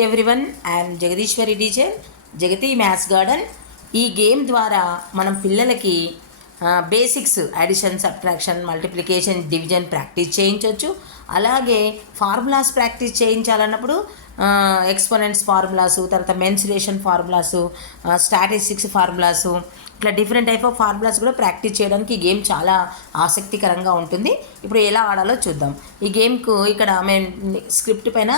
Everyone, I'm Jagadeeswari teacher, Jagathi maths garden. ఈ game ద్వారా మనం పిల్లలకి basics addition, subtraction, multiplication, division practice చేయించవచ్చు. అలాగే ఫార్ములాస్ ప్రాక్టీస్ చేయించాలన్నప్పుడు ఎక్స్పోనెంట్స్ ఫార్ములాసు, తర్వాత మెన్సురేషన్ ఫార్ములాసు, స్టాటిస్టిక్స్ ఫార్ములాసు, ఇట్లా డిఫరెంట్ టైప్ ఆఫ్ ఫార్ములాస్ కూడా ప్రాక్టీస్ చేయడానికి ఈ గేమ్ చాలా ఆసక్తికరంగా ఉంటుంది. ఇప్పుడు ఎలా ఆడాలో చూద్దాం. ఈ గేమ్కు ఇక్కడ మేము స్క్రిప్ట్ పైన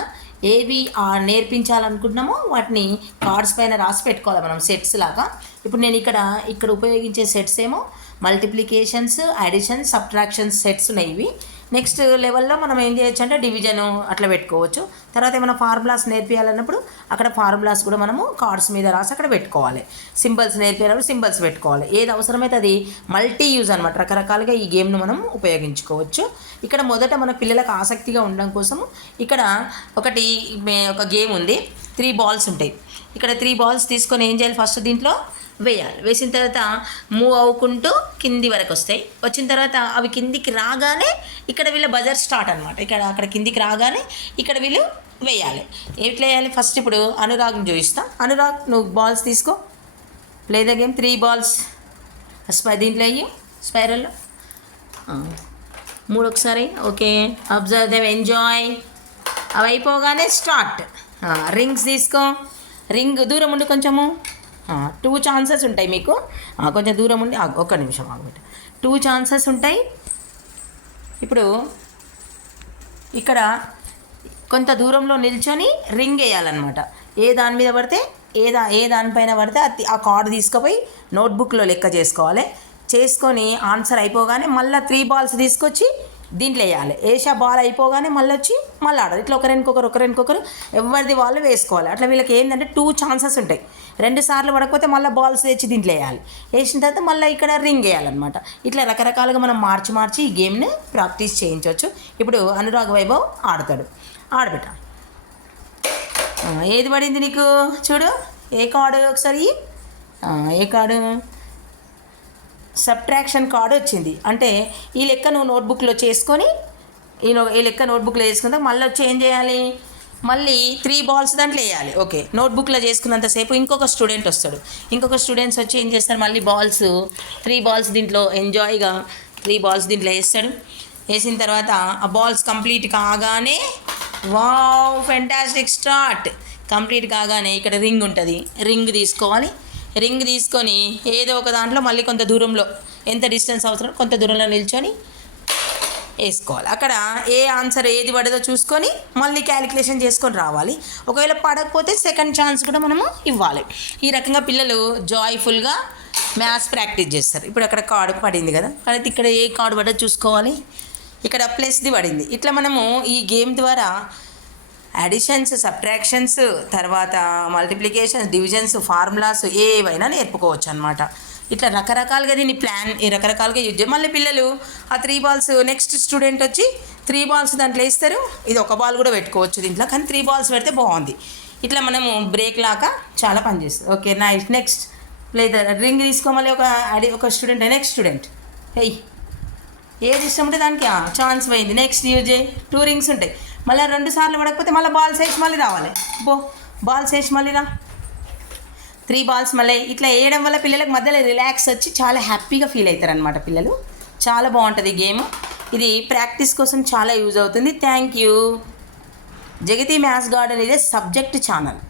ఏవి నేర్పించాలనుకుంటున్నామో వాటిని కార్డ్స్ పైన రాసి పెట్టుకోవాలి మనం, సెట్స్ లాగా. ఇప్పుడు నేను ఇక్కడ ఉపయోగించే సెట్స్ ఏమో మల్టిప్లికేషన్స్, అడిషన్స్, సబ్ట్రాక్షన్స్ సెట్స్ ఉన్నాయి. ఇవి నెక్స్ట్ లెవెల్లో మనం ఏం చేయొచ్చు అంటే డివిజను అట్లా పెట్టుకోవచ్చు. తర్వాత ఏమైనా ఫార్ములాస్ నేర్పించాలన్నప్పుడు అక్కడ ఫార్ములాస్ కూడా మనము కార్డ్స్ మీద రాసి అక్కడ పెట్టుకోవాలి. సింబల్స్ నేర్పించినప్పుడు సింబల్స్ పెట్టుకోవాలి. ఏది అవసరమైతే అది మల్టీ యూజ్ అనమాట. రకరకాలుగా ఈ గేమ్ను మనం ఉపయోగించుకోవచ్చు. ఇక్కడ మొదట మన పిల్లలకు ఆసక్తిగా ఉండడం కోసం ఇక్కడ ఒక గేమ్ ఉంది. 3 బాల్స్ ఉంటాయి. ఇక్కడ 3 బాల్స్ తీసుకొని ఏం చేయాలి, ఫస్ట్ దీంట్లో వేయాలి. వేసిన తర్వాత మూవ్ అవ్వుకుంటూ కింది వరకు వస్తాయి. వచ్చిన తర్వాత అవి కిందికి రాగానే ఇక్కడ వీళ్ళ బజర్ స్టార్ట్ అనమాట. అక్కడ కిందికి రాగానే ఇక్కడ వీళ్ళు వేయాలి. ఎట్లా వేయాలి, ఫస్ట్ ఇప్పుడు అనురాగ్ని చూపిస్తాం. అనురాగ్, నువ్వు బాల్స్ తీసుకో, ప్లే ద గేమ్. 3 బాల్స్ దీంట్లో అయ్యి స్పైరల్లో 3 ఒకసారి. Okay, observe them, enjoy. అవి అయిపోగానే స్టార్ట్. రింగ్స్ తీసుకో. రింగ్ దూరం ఉండి కొంచెము. 2 ఛాన్సెస్ ఉంటాయి మీకు. కొంచెం దూరం ఉండి ఒక్క నిమిషం ఆగబెట్టు. 2 ఛాన్సెస్ ఉంటాయి. ఇప్పుడు ఇక్కడ కొంత దూరంలో నిల్చొని రింగ్ వేయాలన్నమాట. ఏ దాని మీద పడితే ఏ దానిపైన పడితే ఆ కార్డు తీసుకుపోయి నోట్బుక్లో లెక్క చేసుకొని ఆన్సర్ అయిపోగానే మళ్ళీ 3 బాల్స్ తీసుకొచ్చి దీంట్లో వేయాలి. వేసా బాల్ అయిపోగానే మళ్ళీ వచ్చి మళ్ళీ ఆడాలి. ఇట్లా ఒకరికొకరు ఎవరిది వాళ్ళు వేసుకోవాలి. అట్లా వీళ్ళకి ఏంటంటే 2 ఛాన్సెస్ ఉంటాయి. 2 సార్లు పడకపోతే మళ్ళీ బాల్స్ తెచ్చి దీంట్లో వేయాలి. వేసిన తర్వాత మళ్ళీ ఇక్కడ రింగ్ వేయాలన్నమాట. ఇట్లా రకరకాలుగా మనం మార్చి ఈ గేమ్ని ప్రాక్టీస్ చేయించవచ్చు. ఇప్పుడు అనురాగ్ వైభవ్ ఆడతాడు. ఆడబెట్ట. ఏది పడింది నీకు చూడు. ఏ కార్డు ఒకసారి, ఏ కార్డు? సబ్ట్రాక్షన్ కార్డు వచ్చింది. అంటే ఈ లెక్క నువ్వు నోట్బుక్లో చేసుకొని ఈ లెక్క నోట్బుక్లో చేసుకుంటే మళ్ళీ వచ్చి ఏం చేయాలి, మళ్ళీ 3 బాల్స్ దాంట్లో వేయాలి. ఓకే, నోట్బుక్లో చేసుకున్నంతసేపు ఇంకొక స్టూడెంట్ వస్తాడు. ఇంకొక స్టూడెంట్స్ వచ్చి ఏం చేస్తారు, మళ్ళీ 3 బాల్స్ దీంట్లో ఎంజాయ్గా 3 బాల్స్ దీంట్లో వేస్తాడు. వేసిన తర్వాత ఆ బాల్స్ కంప్లీట్ కాగానే వావ్ ఫెంటాస్టిక్ స్టార్ట్. కంప్లీట్ కాగానే ఇక్కడ రింగ్ ఉంటుంది. రింగ్ తీసుకోవాలి. రింగ్ తీసుకొని ఏదో ఒక దాంట్లో మళ్ళీ కొంత దూరంలో, ఎంత డిస్టెన్స్ అవసరం కొంత దూరంలో నిల్చొని వేసుకోవాలి. అక్కడ ఏ ఆన్సర్ ఏది పడదో చూసుకొని మళ్ళీ క్యాలిక్యులేషన్ చేసుకొని రావాలి. ఒకవేళ పడకపోతే సెకండ్ ఛాన్స్ కూడా మనము ఇవ్వాలి. ఈ రకంగా పిల్లలు జాయ్ఫుల్గా మ్యాథ్స్ ప్రాక్టీస్ చేస్తారు. ఇప్పుడు అక్కడ కార్డు పడింది కదా, అయితే ఇక్కడ ఏ కార్డు పడదో చూసుకోవాలి. ఇక్కడ ప్లస్ది పడింది. ఇట్లా మనము ఈ గేమ్ ద్వారా అడిషన్స్, సబ్ట్రాక్షన్స్, తర్వాత మల్టిప్లికేషన్స్, డివిజన్స్, ఫార్ములాస్ ఏవైనా నేర్పుకోవచ్చు అనమాట. ఇట్లా రకరకాలుగా దీన్ని రకరకాలుగా యూజ్ చేయాలి. మళ్ళీ పిల్లలు ఆ 3 బాల్స్ నెక్స్ట్ స్టూడెంట్ వచ్చి 3 బాల్స్ దాంట్లో వేస్తారు. ఇది ఒక బాల్ కూడా పెట్టుకోవచ్చు దీంట్లో, కానీ 3 బాల్స్ పెడితే బాగుంది. ఇట్లా మనము బ్రేక్ లాగా చాలా పనిచేస్తుంది. Okay, nice. నెక్స్ట్ లేదా రింగ్ తీసుకోమని ఒక స్టూడెంట్, నెక్స్ట్ స్టూడెంట్ ఏది ఇష్టం ఉంటే దానికి ఛాన్స్ పోయింది. నెక్స్ట్ యూజ్ చేయి. 2 రింగ్స్ ఉంటాయి. మళ్ళీ 2 సార్లు పడకపోతే మళ్ళీ బాల్స్ వేసి మళ్ళీ రావాలి. బాల్స్ వేసి మళ్ళీ రా. 3 బాల్స్ మళ్ళీ ఇట్లా వేయడం వల్ల పిల్లలకు మధ్యలో రిలాక్స్ వచ్చి చాలా హ్యాపీగా ఫీల్ అవుతారు అనమాట పిల్లలు. చాలా బాగుంటుంది గేమ్. ఇది ప్రాక్టీస్ కోసం చాలా యూజ్ అవుతుంది. Thank you. Jagati maths garden ఇదే సబ్జెక్ట్ ఛానల్.